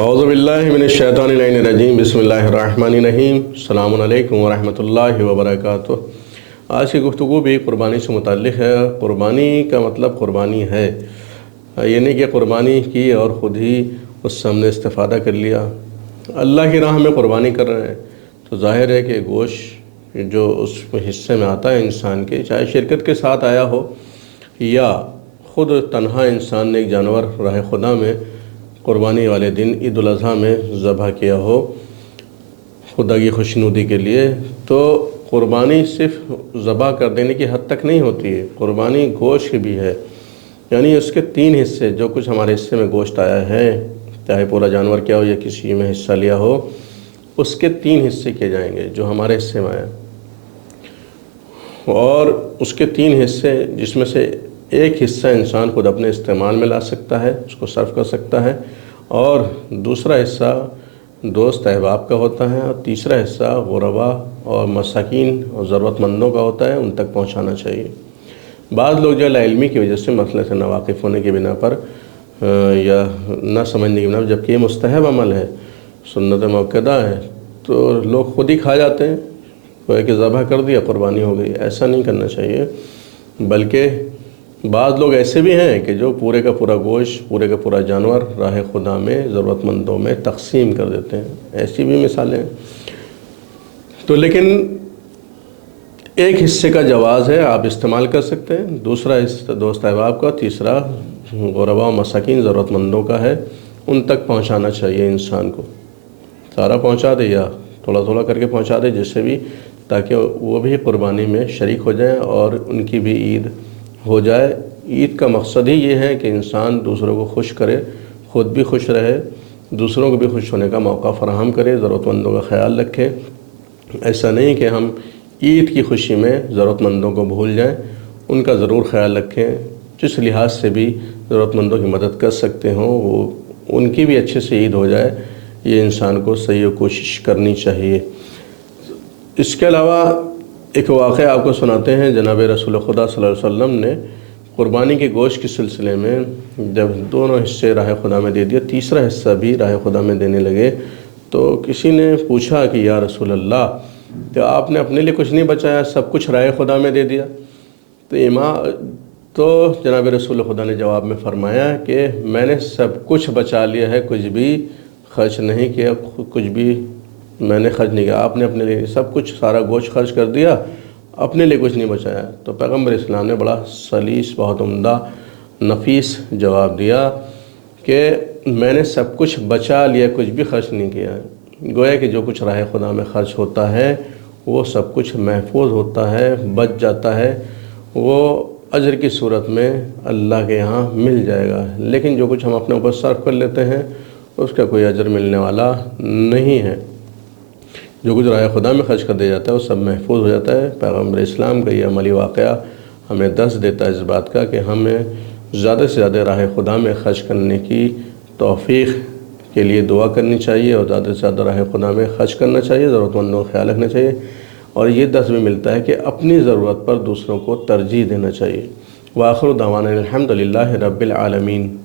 اعوذ باللہ من الشیطان الرجیم بسم اللہ الرحمن الرحیم السلام علیکم ورحمۃ اللہ وبرکاتہ۔ آج کی گفتگو بھی قربانی سے متعلق ہے۔ قربانی کا مطلب قربانی ہے، یہ نہیں کہ قربانی کی اور خود ہی اس سے ہم نے استفادہ کر لیا۔ اللہ کی راہ میں قربانی کر رہے ہیں تو ظاہر ہے کہ گوشت جو اس حصے میں آتا ہے انسان کے، چاہے شرکت کے ساتھ آیا ہو یا خود تنہا انسان نے ایک جانور راہ خدا میں قربانی والے دن عید الاضحیٰ میں ذبح کیا ہو خدا کی خوشنودی کے لیے، تو قربانی صرف ذبح کر دینے کی حد تک نہیں ہوتی ہے۔ قربانی گوشت بھی ہے، یعنی اس کے 3 حصے، جو کچھ ہمارے حصے میں گوشت آیا ہے، چاہے پورا جانور کیا ہو یا کسی میں حصہ لیا ہو، اس کے 3 حصے کیے جائیں گے جو ہمارے حصے میں آیا، اور اس کے 3 حصے جس میں سے ایک حصہ انسان خود اپنے استعمال میں لا سکتا ہے، اس کو صرف کر سکتا ہے، اور دوسرا حصہ دوست احباب کا ہوتا ہے، اور تیسرا حصہ غربا اور مساکین اور ضرورت مندوں کا ہوتا ہے، ان تک پہنچانا چاہیے۔ بعض لوگ جو لا علمی کی وجہ سے مسئلے سے ناواقف ہونے کی بنا پر یا نہ سمجھنے کی بنا پر، جبکہ یہ مستحب عمل ہے، سنت موقدہ ہے، تو لوگ خود ہی کھا جاتے ہیں، کوئی کہ ذبح کر دیا قربانی ہو گئی۔ ایسا نہیں کرنا چاہیے، بلکہ بعض لوگ ایسے بھی ہیں کہ جو پورے کا پورا گوشت، پورے کا پورا جانور راہ خدا میں ضرورت مندوں میں تقسیم کر دیتے ہیں، ایسی بھی مثالیں ہیں۔ تو لیکن ایک حصے کا جواز ہے، آپ استعمال کر سکتے ہیں، دوسرا حصہ دوست احباب کا، تیسرا غربا و مساکین ضرورت مندوں کا ہے، ان تک پہنچانا چاہیے انسان کو۔ سارا پہنچا دے یا تھوڑا تھوڑا کر کے پہنچا دے، جس سے بھی، تاکہ وہ بھی قربانی میں شریک ہو جائیں اور ان کی بھی عید ہو جائے۔ عید کا مقصد ہی یہ ہے کہ انسان دوسروں کو خوش کرے، خود بھی خوش رہے، دوسروں کو بھی خوش ہونے کا موقع فراہم کرے، ضرورت مندوں کا خیال رکھے۔ ایسا نہیں کہ ہم عید کی خوشی میں ضرورت مندوں کو بھول جائیں، ان کا ضرور خیال رکھیں، جس لحاظ سے بھی ضرورت مندوں کی مدد کر سکتے ہوں، وہ ان کی بھی اچھے سے عید ہو جائے، یہ انسان کو صحیح کوشش کرنی چاہیے۔ اس کے علاوہ ایک واقعہ آپ کو سناتے ہیں، جناب رسول خدا صلی اللہ علیہ وسلم نے قربانی کے گوشت کے سلسلے میں جب دونوں حصے راہ خدا میں دے دیا، تیسرا حصہ بھی راہ خدا میں دینے لگے، تو کسی نے پوچھا کہ یا رسول اللہ، تو آپ نے اپنے لیے کچھ نہیں بچایا، سب کچھ راہ خدا میں دے دیا؟ تو جناب رسول خدا نے جواب میں فرمایا کہ میں نے سب کچھ بچا لیا ہے، کچھ بھی خرچ نہیں کیا، کچھ بھی میں نے خرچ نہیں کیا۔ آپ نے اپنے لیے سب کچھ، سارا گوشت خرچ کر دیا، اپنے لیے کچھ نہیں بچایا۔ تو پیغمبر اسلام نے بڑا سلیس، بہت عمدہ، نفیس جواب دیا کہ میں نے سب کچھ بچا لیا، کچھ بھی خرچ نہیں کیا۔ گویا کہ جو کچھ راہ خدا میں خرچ ہوتا ہے وہ سب کچھ محفوظ ہوتا ہے، بچ جاتا ہے، وہ اجر کی صورت میں اللہ کے یہاں مل جائے گا۔ لیکن جو کچھ ہم اپنے اوپر صرف کر لیتے ہیں اس کا کوئی اجر ملنے والا نہیں ہے۔ جو کچھ راہ خدا میں خرچ کر دیا جاتا ہے وہ سب محفوظ ہو جاتا ہے۔ پیغمبر اسلام کا یہ عملی واقعہ ہمیں درس دیتا ہے اس بات کا کہ ہمیں زیادہ سے زیادہ راہ خدا میں خرچ کرنے کی توفیق کے لیے دعا کرنی چاہیے، اور زیادہ سے زیادہ راہ خدا میں خرچ کرنا چاہیے، ضرورت مندوں کا خیال رکھنا چاہیے، اور یہ درس بھی ملتا ہے کہ اپنی ضرورت پر دوسروں کو ترجیح دینا چاہیے۔ وآخر دعوانا الحمد للہ رب العالمین۔